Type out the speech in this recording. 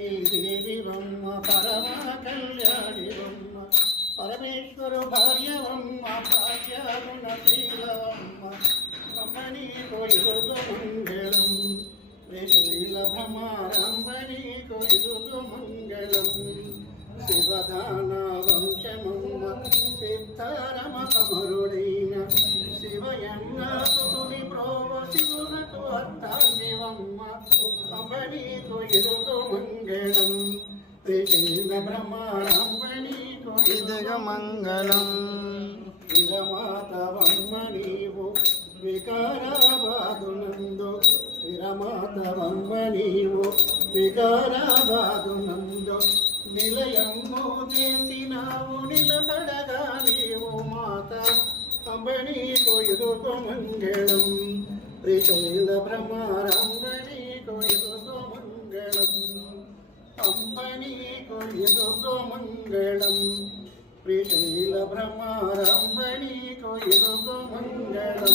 ఈ దేవివమ్మ పరమా కళ్యాణివమ్మ పరమేశ్వరు భార్యవమ్మ భాగ్యాగుణ శీలవమ్మ రమణీ కొయ్యుదు మంగళం శ్రీశైల భ్రమారంభణీ కొయ్యుదు మంగళం శివదాన వంశమమ్మ సిద్ధారమ కమరుడైన శివయన్నాసుని ప్రోవ శివునకు అర్థాంగివమ్మ అంబనీ కొయ్యుదు మంగళం శ్రీశైల భ్రమారంభణీ కొయ్యుదు మంగళం విరమాతవమ్మ నీవు వికారాబాదునందు విరమాతవమ్మ నీవు వికారాబాదునందు నిలయము చేసినావు నిలబడగా నీవు మాత అంబనీ కొయ్యుదు మంగళం శ్రీశైల భ్రమారంభణీ కొయ్యుదు మంగళం అంబనీ కొయ్యుదు మంగళం శ్రీశైల భ్రమారంభణీ కొయ్యుదు మంగళం.